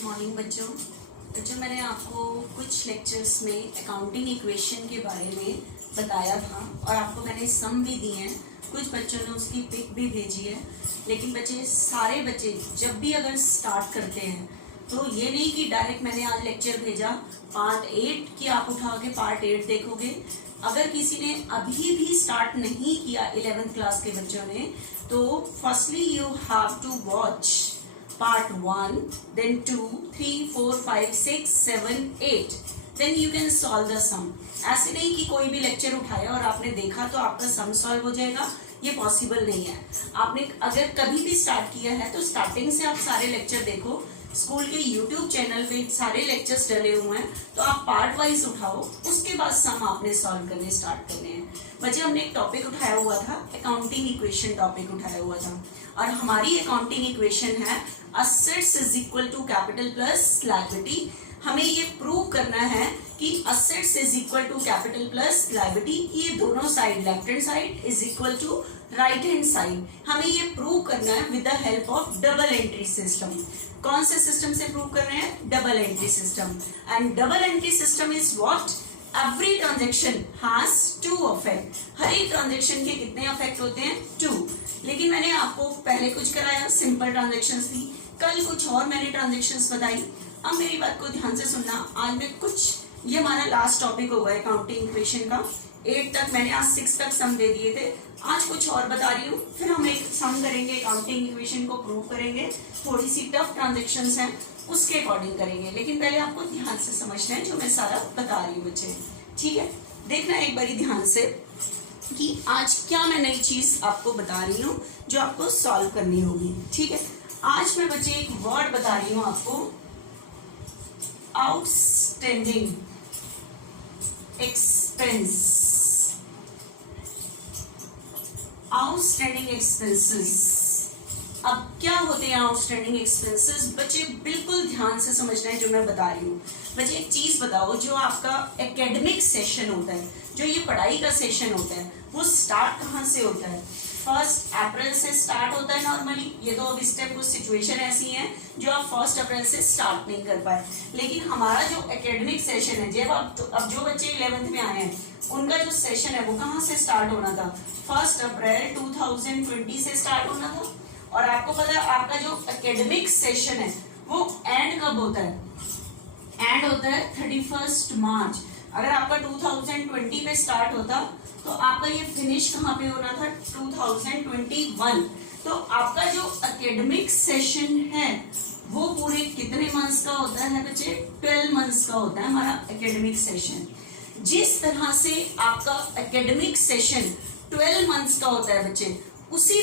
Good morning बच्चों मैंने आपको कुछ लेक्चर्स में अकाउंटिंग इक्वेशन के बारे में बताया था और आपको मैंने सम भी दिए हैं। कुछ बच्चों ने उसकी पिक भी भेजी है, लेकिन सारे बच्चे जब भी अगर स्टार्ट करते हैं तो ये नहीं कि डायरेक्ट मैंने आज लेक्चर भेजा पार्ट 8 की आप उठा के पार्ट 8 देखोगे। अगर किसी ने अभी भी स्टार्ट नहीं किया 11th क्लास के बच्चों ने, तो firstly you have to watch part 1, then 2, 3, 4, 5, 6, 7, 8, then you can solve the sum। ऐसे नहीं कि कोई भी लेक्चर उठाया और आपने देखा तो आपका सम सॉल्व हो जाएगा, ये पॉसिबल नहीं है। आपने अगर कभी भी स्टार्ट किया है तो स्टार्टिंग से आप सारे लेक्चर देखो। स्कूल के यूट्यूब चैनल पे सारे लेक्चर्स डले हुए हैं, तो आप पार्ट वाइज उठाओ, उसके बाद सम आपने सॉल्व करने स्टार्ट करने हैं। बच्चे हमने एक टॉपिक उठाया हुआ था, अकाउंटिंग इक्वेशन टॉपिक उठाया हुआ था, और हमारी अकाउंटिंग इक्वेशन है assets is equal to capital plus liability. हमें ये प्रूव करना है कि assets is equal to capital plus liability, ये दोनों side left hand side is equal to right hand side. हमें ये प्रूव करना है with the help of double entry system. कौन से सिस्टम से प्रूव कर रहे हैं? Double entry system. And double entry system is what? Every transaction has to affect. हर एक ट्रांजेक्शन के कितने अफेक्ट होते हैं? 2। लेकिन मैंने आपको पहले कुछ कराया, सिंपल ट्रांजेक्शंस थी, कल कुछ और मैंने ट्रांजेक्शंस बताई। अब मेरी बात को ध्यान से सुनना, आज मैं कुछ, ये हमारा लास्ट टॉपिक होगा अकाउंटिंग इक्वेशन का। 8 तक मैंने आज 6 तक सम दे दिए थे, आज कुछ और बता रही हूँ। फिर हम एक सम करेंगे, अकाउंटिंग इक्वेशन को प्रूव करेंगे। थोड़ी सी टफ ट्रांजेक्शंस हैं, उसके अकॉर्डिंग करेंगे, लेकिन पहले आपको ध्यान से समझना है जो मैं सारा बता रही हूँ बच्चे, ठीक है? देखना एक बारी ध्यान से कि आज क्या मैं नई चीज आपको बता रही हूँ जो आपको सॉल्व करनी होगी, ठीक है? आज मैं बच्चे एक वर्ड बता रही हूँ आपको, आउटस्टैंडिंग एक्सपेंस। Outstanding expenses. अब क्या होते हैं आउटस्टैंडिंग एक्सपेंसेस? बच्चे बिल्कुल ध्यान से समझना है जो मैं बता रही हूँ। बच्चे एक चीज बताओ, जो आपका एकेडमिक सेशन होता है, जो ये पढ़ाई का सेशन होता है, वो स्टार्ट कहाँ से होता है? 1 अप्रैल से स्टार्ट होता है नॉर्मली। ये तो अब इस टाइम कुछ सिचुएशन ऐसी है जो आप 1 अप्रैल से स्टार्ट नहीं कर पाए, लेकिन हमारा जो एकेडमिक सेशन है, जब अब जो बच्चे 11th में आए हैं उनका जो सेशन है वो कहाँ से स्टार्ट होना था? 1 अप्रैल 2020 से स्टार्ट होना था। और आपको पता है आपका जो एकेडमिक सेशन है वो एंड कब होता है? एंड होता है 31 मार्च। अगर आपका 2020 में स्टार्ट होता तो आपका ये फिनिश कहाँ पे होना था? 2021। तो आपका जो एकेडमिक सेशन है वो पूरे कितने मंथ्स का होता है बच्चे? 12 मंथ्स का होता है हमारा एकेडमिक सेशन। जिस तरह से आपका एकेडमिक सेशन 12 मंथ्स का होता है बच्चे, उसी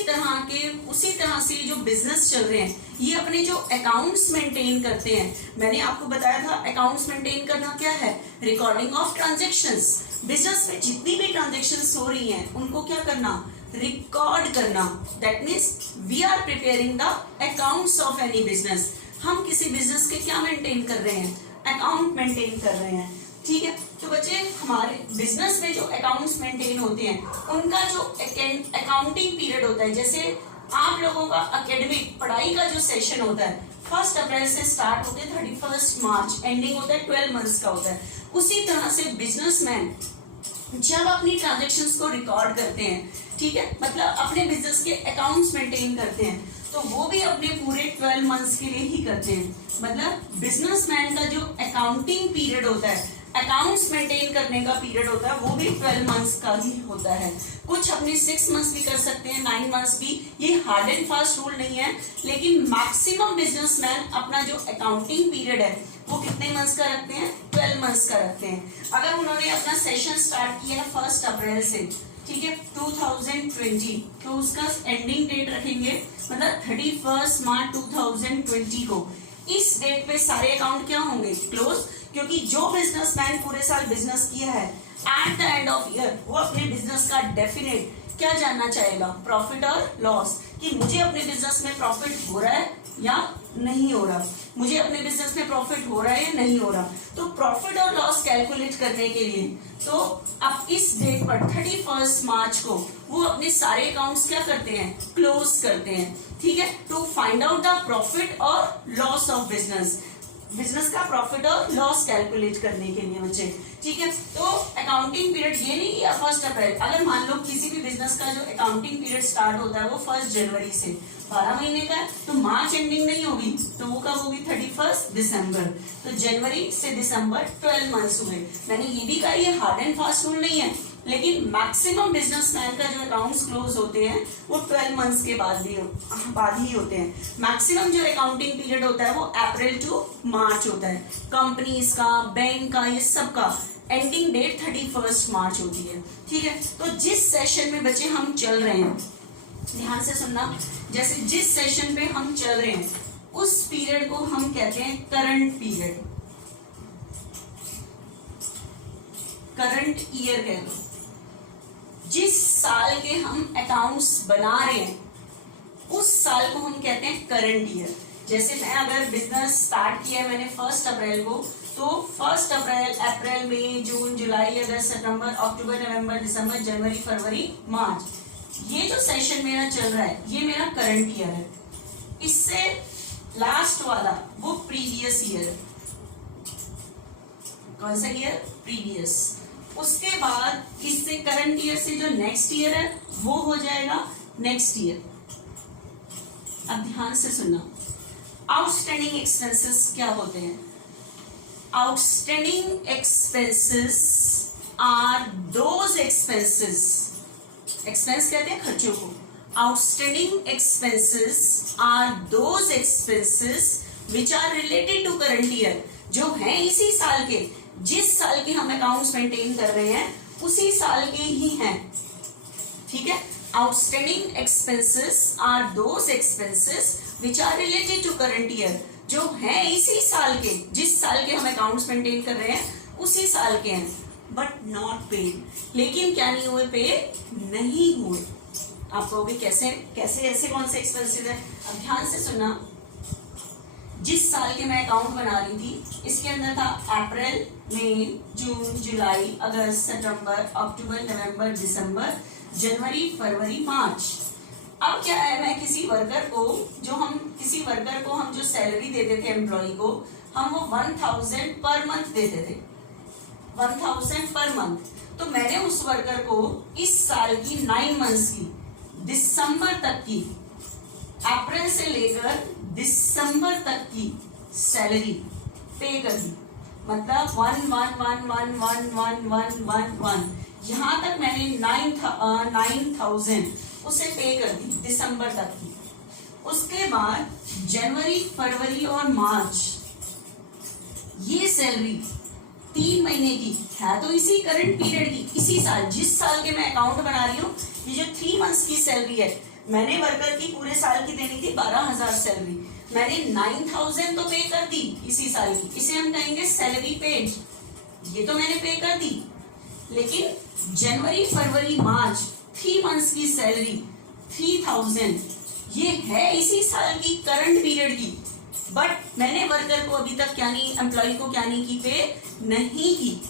तरह से जो बिजनेस चल रहे हैं ये अपने जो अकाउंट्स मेंटेन करते हैं। मैंने आपको बताया था अकाउंट्स मेंटेन करना क्या है? Recording of transactions. बिजनेस में जितनी भी ट्रांजैक्शंस हो रही हैं उनको क्या करना? रिकॉर्ड करना। That means we are preparing the accounts of any business. हम किसी बिजनेस के क्या मेंटेन कर रहे हैं? अकाउंट मेंटेन कर रहे हैं, ठीक है? तो बच्चे हमारे बिजनेस में जो अकाउंट्स मेंटेन होते हैं उनका जो अकाउंटिंग पीरियड होता है, जैसे आप लोगों का एकेडमिक पढ़ाई का जो सेशन होता है 1 अप्रैल से स्टार्ट होते हैं 31 मार्च, एंडिंग होता है 12 मंथ्स का होता है। उसी तरह से बिजनेसमैन जब अपनी ट्रांजेक्शन्स को रिकॉर्ड करते हैं, ठीक है, मतलब अपने बिजनेस के अकाउंट्स मेंटेन करते हैं, तो वो भी अपने पूरे 12 मंथ्स के लिए ही करते हैं। मतलब बिजनेसमैन का जो अकाउंटिंग पीरियड होता है, अकाउंट्स मेंटेन करने का पीरियड होता है, वो भी 12 मंथ्स का ही होता है। कुछ अपने 6 मंथ्स भी कर सकते हैं, 9 मंथ्स भी, ये हार्ड एंड फास्ट रूल नहीं है, लेकिन मैक्सिमम बिजनेसमैन अपना जो अकाउंटिंग पीरियड है वो कितने मंथ्स का रखते हैं? 12 मंथ्स का रखते हैं। अगर उन्होंने अपना सेशन स्टार्ट किया है 1 अप्रैल से, ठीक है, 2020, तो उसका एंडिंग डेट रखेंगे मतलब 31 मार्च 2020 को। इस डेट पे सारे अकाउंट क्या होंगे? क्लोज। क्योंकि जो बिजनेसमैन पूरे साल बिजनेस किया है, at the end of year वो अपने बिजनेस का डेफिनेट क्या जानना चाहेगा? प्रॉफिट और लॉस, कि मुझे अपने बिजनेस में प्रॉफिट हो रहा है या नहीं हो रहा, मुझे अपने बिजनेस में प्रॉफिट हो रहा है या नहीं हो रहा। तो प्रॉफिट और लॉस कैलकुलेट करने के लिए तो अब इस डेट पर 31 मार्च को वो अपने सारे अकाउंट्स क्या करते हैं? क्लोज करते हैं, ठीक है, to find out the profit और लॉस ऑफ बिजनेस। बिजनेस का प्रॉफिट और लॉस कैलकुलेट करने के लिए बच्चे, ठीक है। तो अकाउंटिंग पीरियड ये नहीं कि 1 अप्रैल, अगर मान लो किसी भी बिजनेस का जो अकाउंटिंग पीरियड स्टार्ट होता है वो 1 जनवरी से 12 महीने का है, तो मार्च एंडिंग नहीं होगी, तो वो कब होगी 31 दिसंबर। तो जनवरी से दिसंबर 12 मंथ्स हुए। मैंने ये भी कहा ये हार्ड एंड फास्ट रूल नहीं है, लेकिन मैक्सिमम बिजनेसमैन का जो अकाउंट्स क्लोज होते हैं वो 12 मंथ्स के बाद ही होते हैं। मैक्सिमम जो अकाउंटिंग पीरियड होता है वो अप्रैल टू मार्च होता है। कंपनीज का, बैंक का, ये सब का एंडिंग डेट 31 मार्च होती है, ठीक है। तो जिस सेशन में बच्चे हम चल रहे हैं, ध्यान से सुनना, जैसे जिस सेशन पे हम चल रहे हैं उस पीरियड को हम कहते हैं करंट पीरियड, करंट ईयर कह लो। जिस साल के हम अकाउंट्स बना रहे हैं उस साल को हम कहते हैं करंट ईयर। जैसे मैं अगर बिजनेस स्टार्ट किया है मैंने 1 अप्रैल को, तो 1 अप्रैल, अप्रैल, मई, जून, जुलाई, अगस्त, सितंबर, अक्टूबर, नवंबर, दिसंबर, जनवरी, फरवरी, मार्च, ये जो सेशन मेरा चल रहा है ये मेरा करंट ईयर है। इससे लास्ट वाला वो प्रीवियस ईयर है। कौन सा ईयर? प्रीवियस। उसके बाद इससे करंट ईयर से जो नेक्स्ट ईयर है वो हो जाएगा नेक्स्ट ईयर। अब ध्यान से सुनना, आउटस्टैंडिंग एक्सपेंसेस क्या होते हैं? Outstanding expenses are those expenses, expense कहते हैं खर्चों को। Outstanding expenses are those expenses which are related to current year, जो है इसी साल के, जिस साल के हम अकाउंट्स मेंटेन कर रहे हैं उसी साल के ही हैं, ठीक है। Outstanding expenses are those expenses which are related to current year, जो है इसी साल के, जिस साल के हम अकाउंट्स मेंटेन कर रहे हैं उसी साल के हैं, बट नॉट पेड, लेकिन क्या नहीं हुए? पे नहीं हुए। आप कहोगे कैसे कैसे, ऐसे कौन से एक्सपेंसेस है? अब ध्यान से सुनना, जिस साल के मैं अकाउंट बना रही थी इसके अंदर था अप्रैल, मई, जून, जुलाई, अगस्त, सितंबर, अक्टूबर, नवंबर, दिसंबर, जनवरी, फरवरी, मार्च। अब क्या है, मैं किसी वर्कर को जो सैलरी देते थे एम्प्लॉय को, हम वो 1000 पर मंथ देते थे, 1000 पर मंथ। तो मैंने उस वर्कर को इस साल की 9 मंथ्स की, दिसंबर तक की, अप्रैल से लेकर दिसंबर तक की सैलरी पे कर दी, मतलब 1 यहां तक मैंने 9000 उसे पे कर दी दिसंबर तक की। उसके बाद जनवरी, फरवरी और मार्च, ये सैलरी 3 महीने की है, तो इसी करंट पीरियड की, इसी साल, जिस साल के मैं अकाउंट बना रही हूँ, ये जो 3 मंथ्स की सैलरी है, मैंने वर्कर की पूरे साल की देनी थी 12000 सैलरी, मैंने 9000 तो पे कर दी इसी साल की, इसे हम कहेंगे सैलरी पेड, ये तो मैंने पे कर दी। लेकिन जनवरी, फरवरी, मार्च 3 मंथ्स की सैलरी 3000, ये है इसी साल की करंट पीरियड की, बट मैंने वर्कर को अभी तक क्या नहीं, एम्प्लॉय को क्या नहीं की, पे नहीं की,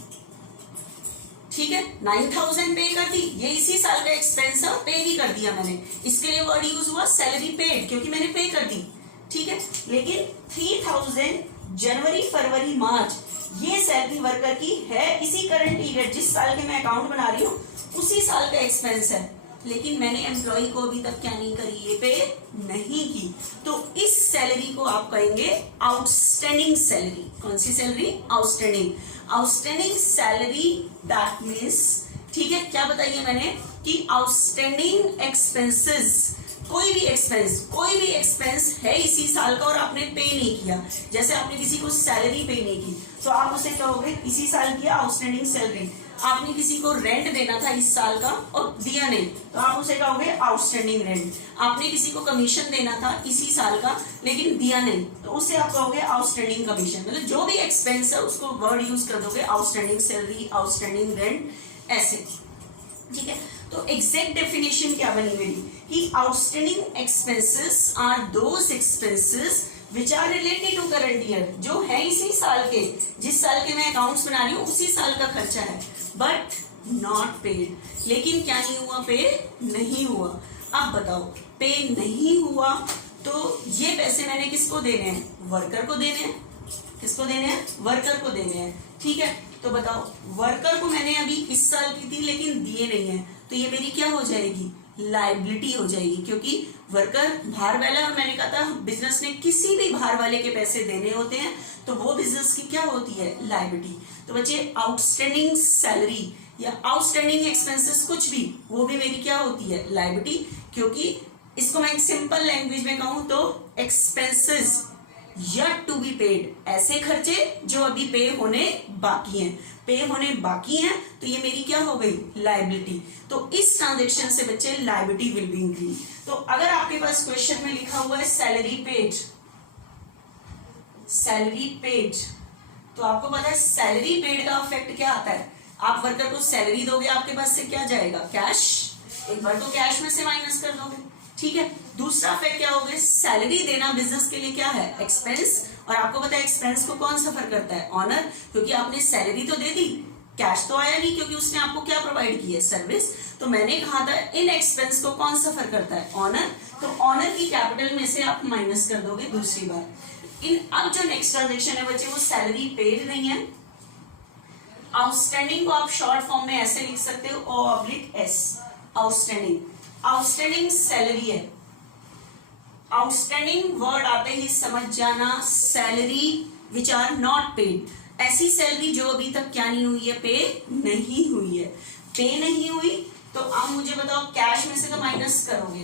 ठीक है। 9000 पे कर दी, ये इसी साल का एक्सपेंस है, पे भी कर दिया मैंने, इसके लिए वर्ड यूज हुआ सैलरी पेड, क्योंकि मैंने पे कर दी, ठीक है। लेकिन 3000 जनवरी, फरवरी, मार्च, ये सैलरी वर्कर की है इसी करंट पीरियड, जिस साल के मैं अकाउंट बना रही हूँ उसी साल का एक्सपेंस है, लेकिन मैंने एम्प्लॉय को अभी तक क्या नहीं करी, ये पे नहीं की, तो इस सैलरी को आप कहेंगे आउटस्टैंडिंग सैलरी। कौन सी salary? Outstanding. Outstanding salary that means, ठीक है, क्या बताइए मैंने कि आउटस्टैंडिंग एक्सपेंसेस, कोई भी एक्सपेंस है इसी साल का और आपने पे नहीं किया, जैसे आपने किसी को सैलरी पे नहीं की तो आप उसे कहोगे इसी साल की आउटस्टैंडिंग सैलरी। आपने किसी को रेंट देना था इस साल का और दिया नहीं तो आप उसे कहोगे आउटस्टैंडिंग रेंट। आपने किसी को कमीशन देना था इसी साल का लेकिन दिया नहीं तो उसे आप कहोगे आउटस्टैंडिंग कमीशन। मतलब जो भी एक्सपेंस है उसको वर्ड यूज कर दोगे आउटस्टैंडिंग सैलरी, आउटस्टैंडिंग रेंट, ऐसे, ठीक है। तो एग्जैक्ट डेफिनेशन क्या बनी मेरी कि outstanding expenses are those expenses which are related to current year, जो है इसी साल के, जिस साल के मैं अकाउंट्स बना रही हूँ उसी साल का खर्चा है, बट नॉट पेड, लेकिन क्या नहीं हुआ, पे नहीं हुआ। अब बताओ पे नहीं हुआ तो ये पैसे मैंने किसको देने हैं, वर्कर को देने हैं, किसको देने हैं? वर्कर को देने हैं। ठीक है, तो बताओ वर्कर को मैंने अभी इस साल की थी लेकिन दिए नहीं है, तो ये मेरी क्या हो जाएगी? लाइबिलिटी हो जाएगी, क्योंकि वर्कर भार वाला, और मैंने कहा था बिजनेस ने किसी भी भार वाले के पैसे देने होते हैं तो वो बिजनेस की क्या होती है? लाइबिलिटी। तो बच्चे आउटस्टैंडिंग सैलरी या आउटस्टैंडिंग एक्सपेंसेस कुछ भी, वो भी मेरी क्या होती है? लाइबिलिटी। क्योंकि इसको मैं एक सिंपल लैंग्वेज में कहूं तो expenses yet to be paid, ऐसे खर्चे जो अभी पे होने बाकी हैं, पे होने बाकी हैं, तो ये मेरी क्या हो गई? लाइबिलिटी। तो इस ट्रांजेक्शन से बच्चे लाइबिलिटी विल बी इंक्रीज। तो अगर आपके पास क्वेश्चन में लिखा हुआ है सैलरी पेड, सैलरी पेड, तो आपको पता है सैलरी पेड का इफेक्ट क्या आता है? आप वर्कर को सैलरी दोगे, आपके पास से क्या जाएगा? कैश। एक बार तो कैश में से माइनस कर दोगे। ठीक है, दूसरा इफेक्ट क्या होगा? सैलरी देना बिजनेस के लिए क्या है? एक्सपेंस। और आपको पता है एक्सपेंस को कौन सफर करता है? ऑनर, क्योंकि आपने सैलरी तो दे दी, कैश तो आया नहीं, क्योंकि उसने आपको क्या प्रोवाइड की है? सर्विस। तो मैंने कहा था इन एक्सपेंस को कौन सफर करता है? ऑनर। तो ऑनर की कैपिटल में से आप माइनस कर दोगे दूसरी बार। अब जो नेक्स्ट ट्रांजेक्शन है बच्चे वो सैलरी पेड नहीं है। आउटस्टैंडिंग को आप शॉर्ट फॉर्म में ऐसे लिख सकते हो, O/S, आउटस्टैंडिंग। आउटस्टैंडिंग सैलरी है। आउटस्टैंडिंग वर्ड आते ही समझ जाना salary which are not paid, ऐसी सैलरी जो अभी तक क्या नहीं हुई है? पे नहीं हुई है। पे नहीं हुई तो अब मुझे बताओ कैश में से तो माइनस करोगे।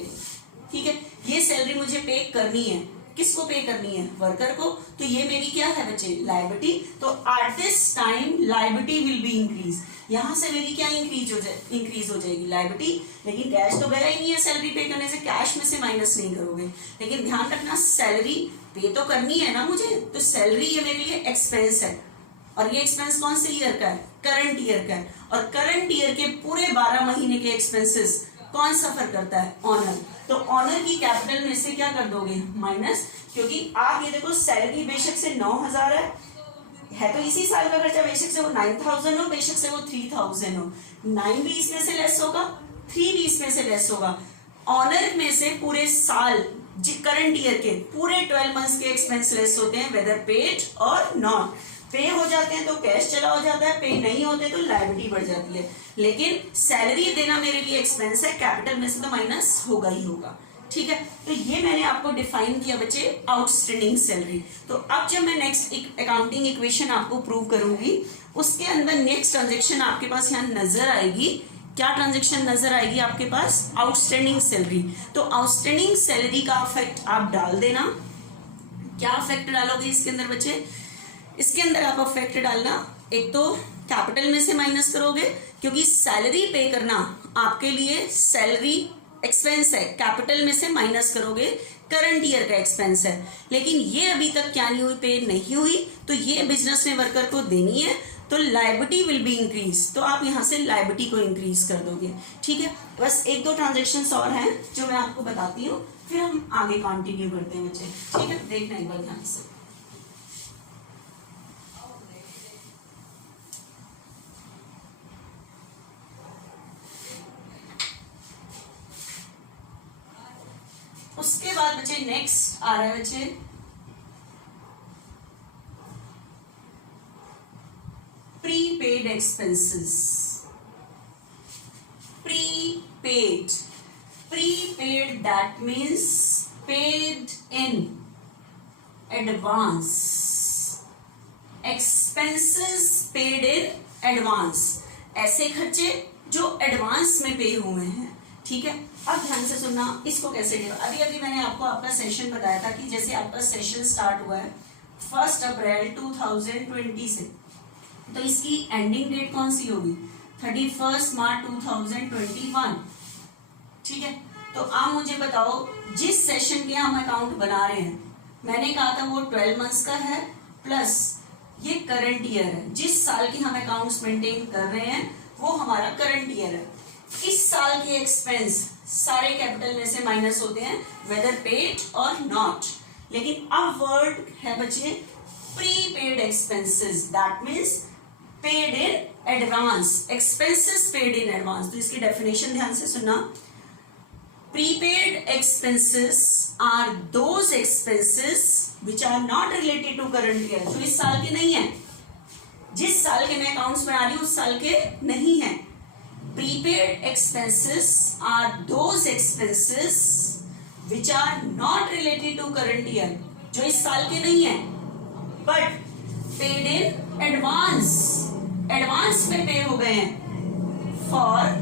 ठीक है, ये सैलरी मुझे पे करनी है, किसको पे करनी है? वर्कर को। तो ये मेरी क्या है बच्चे? लाइबिलिटी। तो at this time liability will be increase, यहां से मेरी क्या इंक्रीज हो जाएगी? लाइबिलिटी। लेकिन कैश तो गया ही नहीं है सैलरी पे करने से, कैश में से माइनस नहीं करोगे। लेकिन ध्यान रखना सैलरी पे तो करनी है ना मुझे, तो सैलरी ये मेरे लिए एक्सपेंस है, और ये एक्सपेंस कौन से ईयर का है? करंट ईयर का है। और करंट ईयर के पूरे 12 महीने के एक्सपेंसेस कौन सफर करता है? ऑनर। तो ऑनर की कैपिटल में से क्या कर दोगे? माइनस। क्योंकि आप ये देखो सैलरी बेशक से 9,000 है तो इसी साल का खर्चा, बेशक से वो 9,000 हो, बेशक से वो 3,000 हो, 9 भी इसमें से लेस होगा, 3 भी इसमें से लेस होगा। ऑनर में से पूरे साल करंट ईयर के पूरे 12 मंथ्स के एक्सपेंस लेस होते हैं, वेदर पेड और नॉट। पे हो जाते हैं तो कैश चला हो जाता है, पे नहीं होते तो लायबिलिटी बढ़ जाती है। लेकिन सैलरी देना मेरे लिए एक्सपेंस है, कैपिटल में से तो माइनस होगा ही होगा। ठीक है, तो ये मैंने आपको डिफाइन किया बच्चे आउटस्टैंडिंग सैलरी। तो अब जब मैं नेक्स्ट अकाउंटिंग इक्वेशन आपको प्रूव करूंगी, उसके अंदर नेक्स्ट ट्रांजेक्शन आपके पास यहाँ नजर आएगी। क्या ट्रांजेक्शन नजर आएगी आपके पास? Outstanding salary. तो आउटस्टैंडिंग सैलरी का इफेक्ट आप डाल देना। क्या इफेक्ट डालोगे इसके अंदर बच्चे? इसके अंदर आप इफेक्ट डालना, एक तो कैपिटल में से माइनस करोगे, क्योंकि सैलरी पे करना आपके लिए सैलरी एक्सपेंस है, कैपिटल में से माइनस करोगे, करंट ईयर का एक्सपेंस है। लेकिन ये अभी तक क्या नहीं हुई? पे नहीं हुई, तो ये बिजनेस ने वर्कर को देनी है, तो लायबिलिटी विल बी इंक्रीज। तो आप यहां से लायबिलिटी को इंक्रीज कर दोगे। ठीक है, बस एक दो ट्रांजेक्शन्स और हैं जो मैं आपको बताती हूँ, फिर हम आगे कंटिन्यू करते हैं बच्चे। ठीक है, देखना एक बार ध्यान से। उसके बाद बच्चे नेक्स्ट आ रहा है बच्चे prepaid expenses. Prepaid, prepaid that means paid in advance, expenses paid in advance, ऐसे खर्चे जो एडवांस में पे हुए हैं। ठीक है, अब ध्यान से सुनना, इसको कैसे लिया। अभी अभी मैंने आपको आपका सेशन बताया था कि जैसे आपका सेशन स्टार्ट हुआ है 1 अप्रैल 2020 से, तो इसकी एंडिंग डेट कौन सी होगी? 31 मार्च 2021। ठीक है, तो आप मुझे बताओ जिस सेशन के हम अकाउंट बना रहे हैं, मैंने कहा था वो 12 मंथ्स का है, प्लस ये करंट ईयर है। जिस साल की हम अकाउंट्स मेंटेन कर रहे हैं वो हमारा करंट ईयर है। इस साल के एक्सपेंस सारे कैपिटल में से माइनस होते हैं, वेदर पेड और नॉट। लेकिन अब वर्ड है बच्चे prepaid expenses, that means paid in advance, expenses paid in advance. तो इसकी डेफिनेशन ध्यान से सुनना। Prepaid expenses are those expenses which are not related to current year, जो इस साल के नहीं है, जिस साल के मैं अकाउंट्स बना रही हूं उस साल के नहीं है। Prepaid expenses are those expenses which are not related to current year, जो इस साल के नहीं है, but paid in advance, advance में पे हो गए हैं फॉर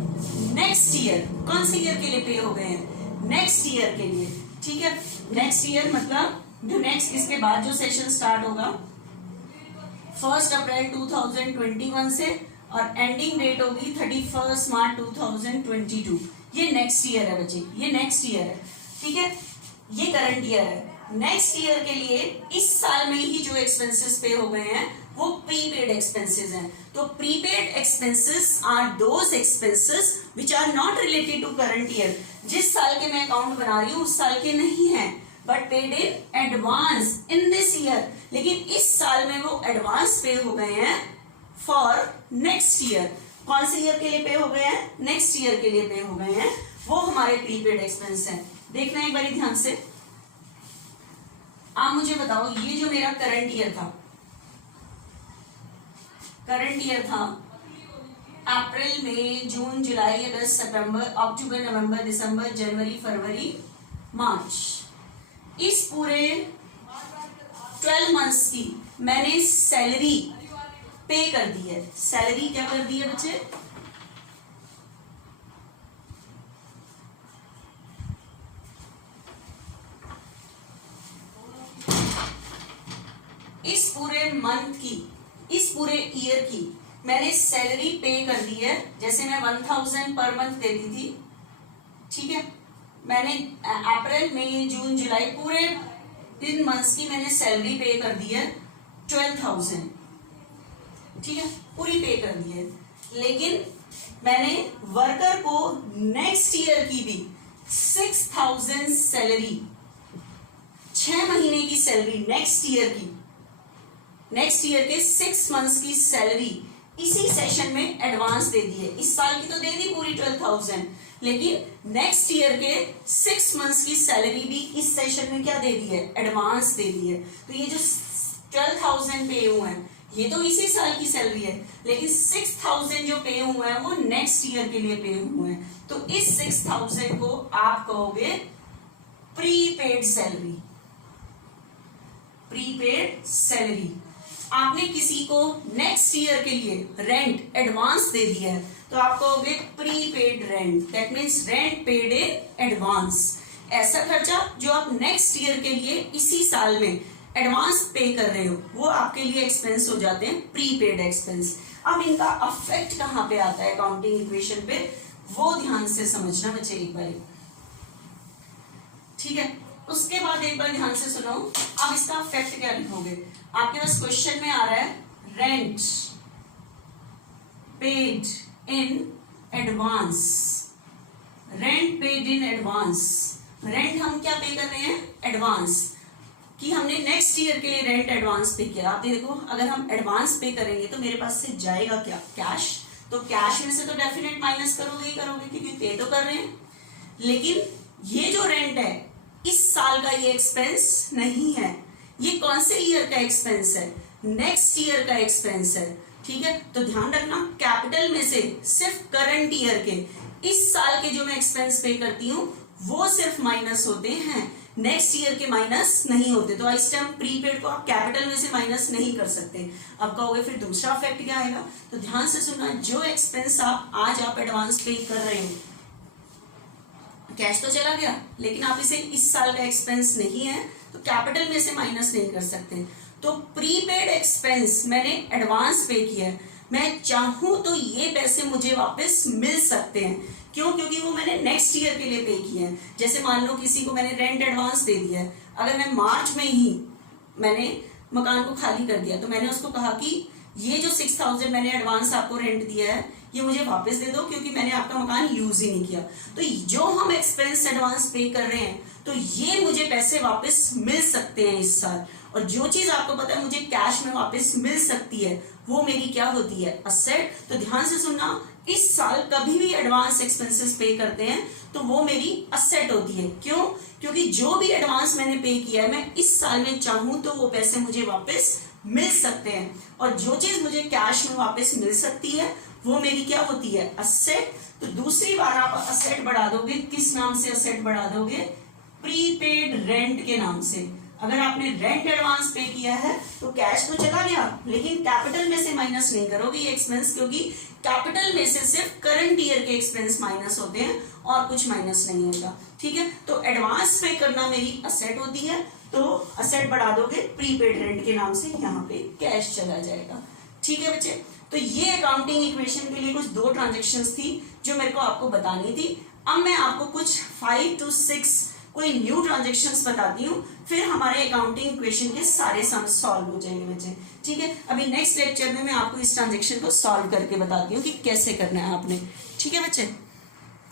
नेक्स्ट ईयर। कौन से ईयर के लिए पे हो गए हैं? नेक्स्ट ईयर के लिए। ठीक है, नेक्स्ट ईयर मतलब जो नेक्स्ट, इसके बाद जो सेशन स्टार्ट होगा 1 अप्रैल 2021 से, और एंडिंग डेट होगी 31 मार्च 2022। ये नेक्स्ट ईयर है बच्चे, ये नेक्स्ट ईयर है। ठीक है, ये करंट ईयर है। नेक्स्ट ईयर के लिए इस साल में ही जो एक्सपेंसेस पे हो गए हैं वो प्रीपेड एक्सपेंसेस हैं। तो prepaid expenses are those expenses which are not related to current year, जिस साल के मैं अकाउंट बना रही हूँ उस साल के नहीं है, but paid in advance in this year, लेकिन इस साल में वो एडवांस पे हो गए हैं फॉर नेक्स्ट ईयर। कौन से ईयर के लिए पे हो गए हैं? नेक्स्ट ईयर के लिए पे हो गए हैं, वो हमारे प्रीपेड एक्सपेंस हैं। देखना एक बारी ध्यान से। आप मुझे बताओ, ये जो मेरा करंट ईयर था, करंट ईयर था अप्रैल मई जून जुलाई अगस्त सितंबर अक्टूबर नवंबर दिसंबर जनवरी फरवरी मार्च, इस पूरे 12 मंथ्स की मैंने सैलरी पे कर दी है। सैलरी क्या कर दी है बच्चे? इस पूरे मंथ की, इस पूरे ईयर की मैंने सैलरी पे कर दी है। जैसे मैं 1000 पर मंथ देती थी, ठीक है, मैंने अप्रैल मई जून जुलाई पूरे 3 मंथ्स की मैंने सैलरी पे कर दी है 12,000। ठीक है, पूरी पे कर दी है। लेकिन मैंने वर्कर को नेक्स्ट ईयर की भी 6,000 सैलरी, 6 महीने की सैलरी नेक्स्ट ईयर की, नेक्स्ट ईयर के 6 मंथ्स की सैलरी इसी सेशन में एडवांस दे दी है। इस साल की तो दे दी पूरी 12,000, लेकिन नेक्स्ट ईयर के 6 मंथ्स की सैलरी भी इस सेशन में क्या दे दी है? एडवांस दे दी है। तो ये जो 12,000 पे हुए हैं ये तो इसी साल की सैलरी है, लेकिन 6,000 जो पे हुए हैं वो नेक्स्ट ईयर के लिए पे हुए हैं। तो इस 6,000 को आप कहोगे प्रीपेड सैलरी। प्रीपेड सैलरी, आपने किसी को नेक्स्ट ईयर के लिए रेंट एडवांस दे दिया है तो आप कहोगे prepaid rent. That means rent paid in advance. ऐसा खर्चा जो आप नेक्स्ट ईयर के लिए इसी साल में एडवांस पे कर रहे हो वो आपके लिए एक्सपेंस हो जाते हैं प्रीपेड एक्सपेंस। अब इनका अफेक्ट कहां पे आता है अकाउंटिंग इक्वेशन पे, वो ध्यान से समझना बच्चे एक बार। ठीक है, उसके बाद एक बार ध्यान से सुनो। अब इसका अफेक्ट क्या लिखोगे? आपके पास क्वेश्चन में आ रहा है rent paid in advance. Rent paid in advance, rent हम क्या पे कर रहे हैं? एडवांस, कि हमने नेक्स्ट ईयर के लिए रेंट एडवांस पे किया। आप देखो, अगर हम एडवांस पे करेंगे तो मेरे पास से जाएगा क्या? कैश। तो कैश में से तो डेफिनेट माइनस करोगे ही करोगे, क्योंकि पे तो कर रहे हैं। लेकिन ये जो रेंट है इस साल का ये एक्सपेंस नहीं है, ये कौन से ईयर का एक्सपेंस है? नेक्स्ट ईयर का एक्सपेंस है। ठीक है, तो ध्यान रखना कैपिटल में से सिर्फ करंट ईयर के, इस साल के जो मैं एक्सपेंस पे करती हूँ वो सिर्फ माइनस होते हैं, नेक्स्ट ईयर के माइनस नहीं होते। तो इस टाइम प्रीपेड को आप कैपिटल में से माइनस नहीं कर सकते। अब कहोगे फिर दूसरा इफेक्ट क्या आएगा? तो ध्यान से सुनना, जो एक्सपेंस आज आप एडवांस पे कर रहे हो, कैश तो चला गया लेकिन आप इसे इस साल का एक्सपेंस नहीं है तो कैपिटल में से माइनस नहीं कर सकते। तो प्रीपेड एक्सपेंस मैंने एडवांस पे किया है, मैं चाहूं तो ये पैसे मुझे वापस मिल सकते हैं। क्यों? क्योंकि वो मैंने नेक्स्ट ईयर के लिए पे किए हैं। जैसे मान लो किसी को मैंने रेंट एडवांस दे दिया है, अगर मैं मार्च में ही मैंने मकान को खाली कर दिया तो मैंने उसको कहा कि ये जो 6,000 मैंने एडवांस आपको रेंट दिया है ये मुझे वापस दे दो, क्योंकि मैंने आपका मकान यूज ही नहीं किया। तो जो हम एक्सपेंस एडवांस पे कर रहे हैं तो ये मुझे पैसे वापस मिल सकते हैं इस साल। और जो चीज आपको पता है मुझे कैश में वापस मिल सकती है वो मेरी क्या होती है? असेट। तो ध्यान से सुनना, इस साल कभी भी एडवांस एक्सपेंसेस पे करते हैं तो वो मेरी असेट होती है। क्यों? क्योंकि जो भी एडवांस मैंने पे किया है मैं इस साल में चाहूं तो वो पैसे मुझे वापस मिल सकते हैं, और जो चीज मुझे कैश में वापस मिल सकती है वो मेरी क्या होती है? असेट। तो दूसरी बार आप असेट बढ़ा दोगे, किस नाम से असेट बढ़ा दोगे? प्रीपेड रेंट के नाम से। अगर आपने रेंट एडवांस पे किया है तो कैश तो चला गया, लेकिन कैपिटल में से माइनस नहीं करोगे ये एक्सपेंस, क्योंकि कैपिटल में से सिर्फ करंट ईयर के एक्सपेंस माइनस होते हैं और कुछ माइनस नहीं होता। ठीक है, तो एडवांस पे करना मेरी असेट होती है, तो असेट बढ़ा दोगे प्रीपेड रेंट के नाम से, यहाँ पे कैश चला जाएगा। ठीक है बच्चे, तो ये अकाउंटिंग इक्वेशन के लिए कुछ 2 ट्रांजेक्शन्स थी जो मेरे को आपको बतानी थी। अब मैं आपको कुछ 5 to 6 कोई न्यू ट्रांजेक्शन्स बताती हूँ, फिर हमारे अकाउंटिंग इक्वेशन के सारे सम सॉल्व हो जाएंगे बच्चे। ठीक है, अभी नेक्स्ट लेक्चर में मैं आपको इस ट्रांजेक्शन को सॉल्व करके बताती हूँ कि कैसे करना है आपने। ठीक है बच्चे।